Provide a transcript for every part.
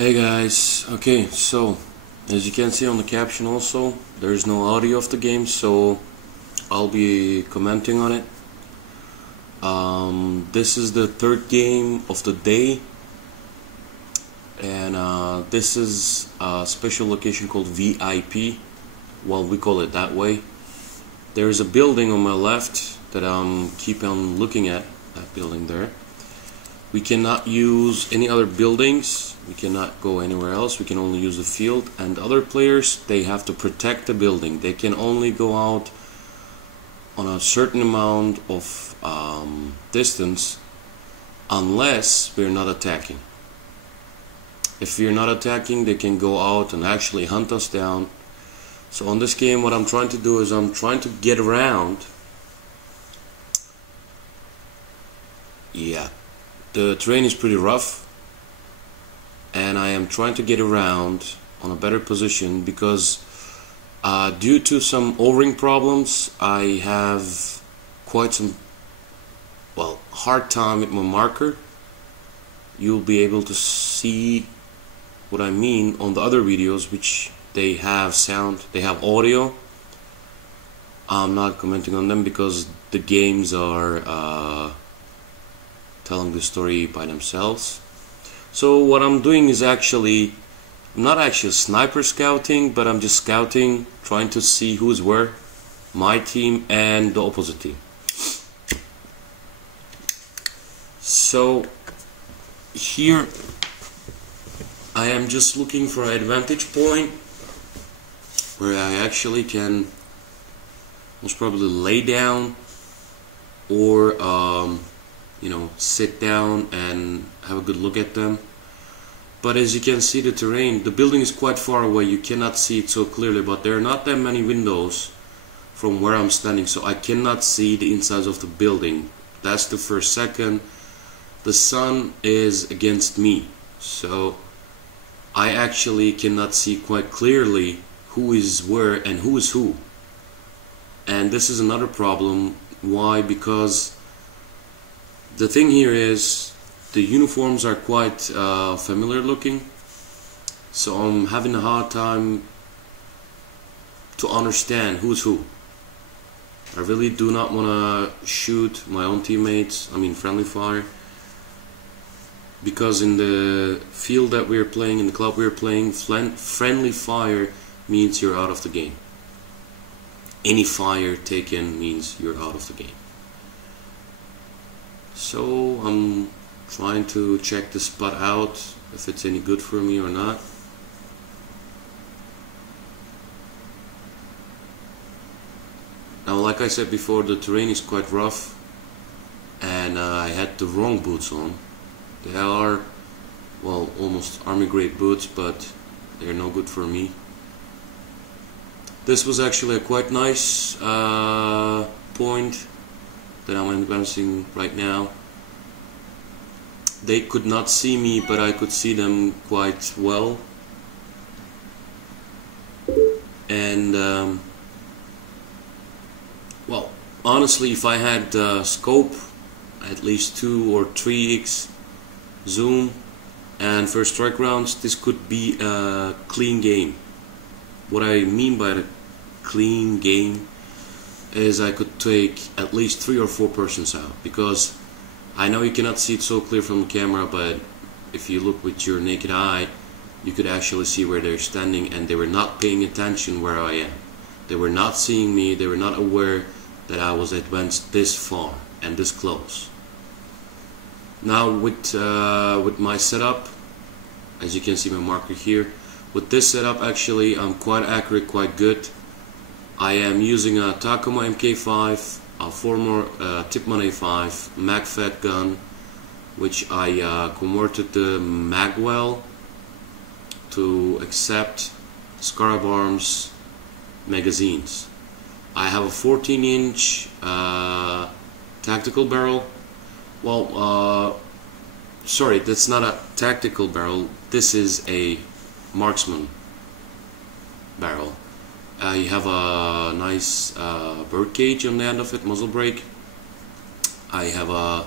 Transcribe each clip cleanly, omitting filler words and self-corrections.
Hey guys, okay, so as you can see on the caption also, there's no audio of the game, so I'll be commenting on it. This is the third game of the day, and this is a special location called VIP. Well, we call it that way. There's a building on my left that I'm keep on looking at, that building there. We cannot use any other buildings, we cannot go anywhere else, we can only use the field, and other players, they have to protect the building. They can only go out on a certain amount of distance unless we're not attacking. If we're not attacking, they can go out and actually hunt us down. So on this game, what I'm trying to do is I'm trying to get around. Yeah. The terrain is pretty rough, and I am trying to get around on a better position because due to some O-ring problems, I have quite some hard time with my marker. You'll be able to see what I mean on the other videos, which they have sound, they have audio. I'm not commenting on them because the games are telling the story by themselves. So what I'm doing is I'm not actually sniper scouting, but I'm just scouting, trying to see who's where, my team and the opposite team. So here I am just looking for an advantage point where I actually can most probably lay down or sit down and have a good look at them. But as you can see, the terrain, the building is quite far away, you cannot see it so clearly, but there are not that many windows from where I'm standing, so I cannot see the insides of the building. That's the first. Second, the sun is against me, so I actually cannot see quite clearly who is where and who is who. And this is another problem. Why? Because the thing here is the uniforms are quite familiar looking, so I'm having a hard time to understand who's who. I really do not want to shoot my own teammates, I mean friendly fire, because in the field that we're playing, in the club we're playing, friendly fire means you're out of the game. Any fire taken means you're out of the game. So I'm trying to check the spot out, if it's any good for me or not. Now, like I said before, the terrain is quite rough, and I had the wrong boots on. They are, well, almost army grade boots, but they're no good for me. This was actually a quite nice point that I'm advancing right now. They could not see me, but I could see them quite well. And well, honestly, if I had scope, at least 2 or 3x zoom and first strike rounds, this could be a clean game. What I mean by the clean game is I could take at least 3 or 4 persons out, because I know you cannot see it so clear from the camera, but if you look with your naked eye, you could actually see where they're standing, and they were not paying attention where I am. They were not seeing me, they were not aware that I was advanced this far and this close. Now with my setup, as you can see my marker here, with this setup actually I'm quite accurate, quite good. I am using a Tacoma MK5, a former Tipman A5 MagFed gun, which I converted the magwell to accept Scarab Arms magazines. I have a 14-inch tactical barrel. Well, sorry, that's not a tactical barrel. This is a marksman barrel. You have a nice bird cage on the end of it, muzzle brake. I have a,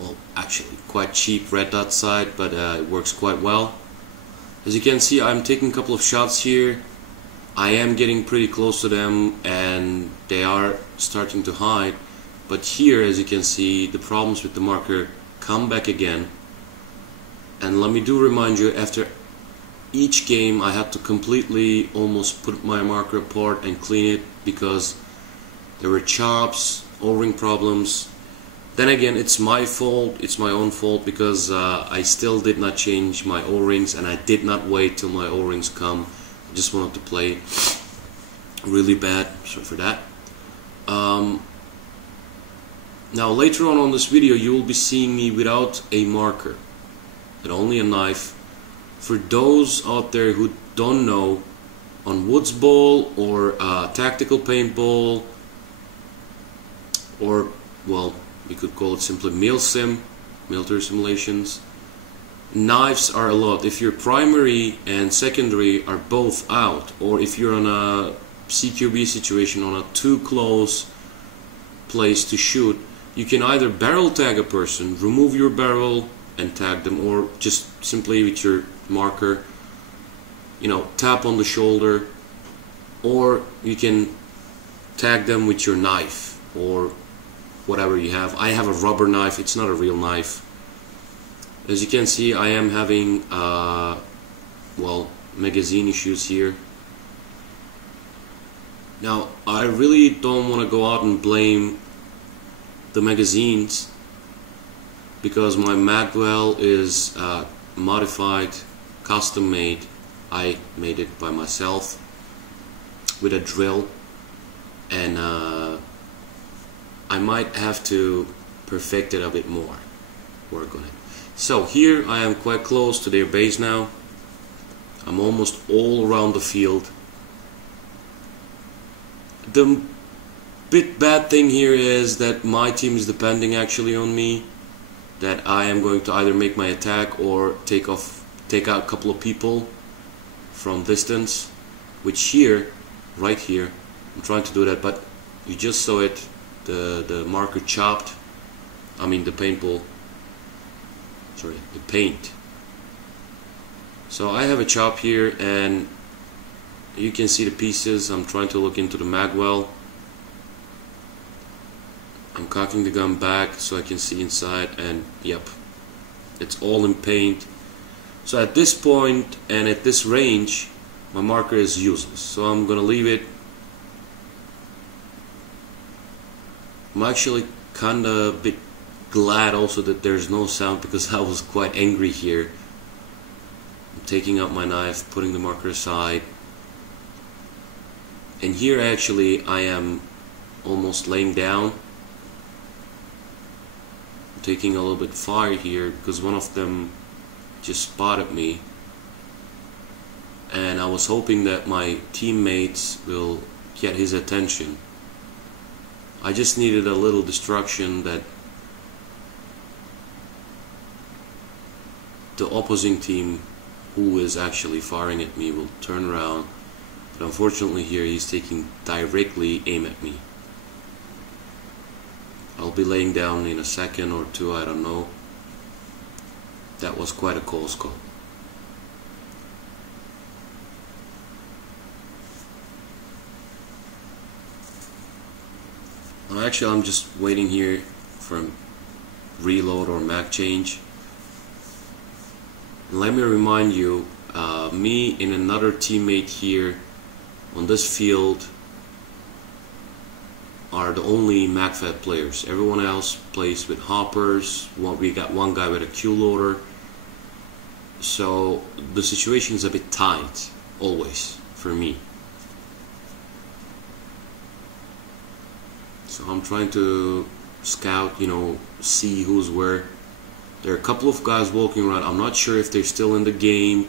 well, actually quite cheap red dot sight, but it works quite well. As you can see, I'm taking a couple of shots here. I am getting pretty close to them and they are starting to hide. But here, as you can see, the problems with the marker come back again. And let me remind you, after each game I have to completely almost put my marker apart and clean it because there were chops, O-ring problems. Then again, it's my fault, it's my own fault because I still did not change my O-rings and I did not wait till my O-rings come. I just wanted to play really bad, sorry for that. Now later on this video you will be seeing me without a marker, but only a knife. For those out there who don't know, on woods ball or tactical paintball, or well, we could call it simply military simulations, knives are allowed if your primary and secondary are both out, or if you're on a CQB situation, on a too close place to shoot. You can either barrel tag a person, remove your barrel and tag them, or just simply with your marker, you know, tap on the shoulder, or you can tag them with your knife or whatever you have. I have a rubber knife, it's not a real knife. As you can see, I am having well, magazine issues here. Now I really don't want to go out and blame the magazines because my magwell is modified, custom made. I made it by myself with a drill, and I might have to perfect it a bit more, work on it. So here I am quite close to their base now. I'm almost all around the field. The bit bad thing here is that my team is depending actually on me, that I am going to either make my attack or take out a couple of people from distance, which here, right here, I'm trying to do that, but you just saw it, the marker chopped, I mean the paintball, sorry, the paint. So I have a chop here and you can see the pieces. I'm trying to look into the magwell. I'm cocking the gun back so I can see inside, and yep, it's all in paint. So at this point and at this range, my marker is useless, so I'm gonna leave it. I'm actually kinda a bit glad also that there's no sound because I was quite angry here. I'm taking out my knife, putting the marker aside, and here actually I am almost laying down. I'm taking a little bit fire here because one of them just spotted me, and I was hoping that my teammates will get his attention. I just needed a little distraction that the opposing team who is actually firing at me will turn around, but unfortunately here he's taking directly aim at me. I'll be laying down in a second or two, I don't know. That was quite a close call. Well, actually I'm just waiting here for a reload or mag change. And let me remind you, me and another teammate here on this field are the only MagFab players. Everyone else plays with hoppers. We got one guy with a Q loader. So the situation is a bit tight, always, for me. So I'm trying to scout, you know, see who's where. There are a couple of guys walking around. I'm not sure if they're still in the game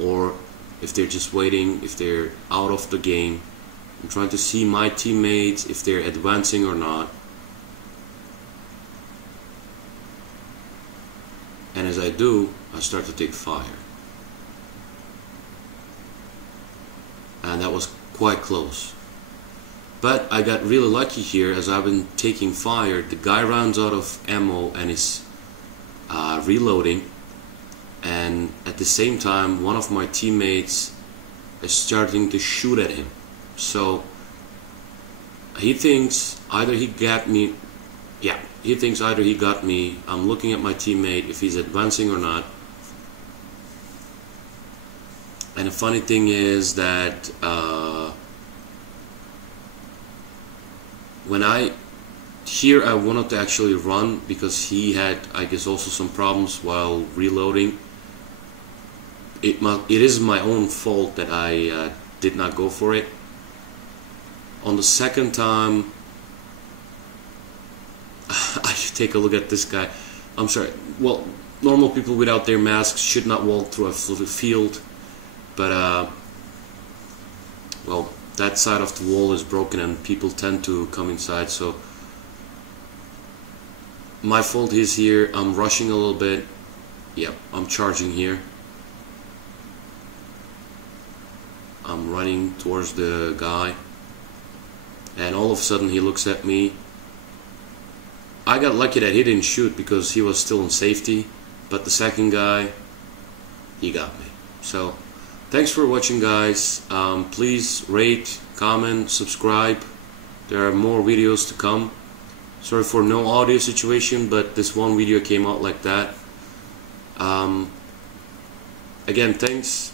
or if they're just waiting, if they're out of the game. I'm trying to see my teammates, if they're advancing or not. And as I do, I start to take fire. And that was quite close. But I got really lucky here. As I've been taking fire, the guy runs out of ammo and is reloading. and at the same time one of my teammates is starting to shoot at him. So he thinks either he got me. Yeah, he thinks either he got me. I'm looking at my teammate if he's advancing or not. And the funny thing is that when I wanted to actually run because he had, I guess, also some problems while reloading. It is my own fault that I did not go for it. On the second time, I should take a look at this guy. I'm sorry. Well, normal people without their masks should not walk through a field, but well, that side of the wall is broken and people tend to come inside. So my fault is here. I'm rushing a little bit. Yep, I'm charging here. I'm running towards the guy, and all of a sudden he looks at me. I got lucky that he didn't shoot because he was still in safety, but the second guy, he got me. So thanks for watching, guys. Please rate, comment, subscribe. There are more videos to come. Sorry for no audio situation, but this one video came out like that. Again, thanks.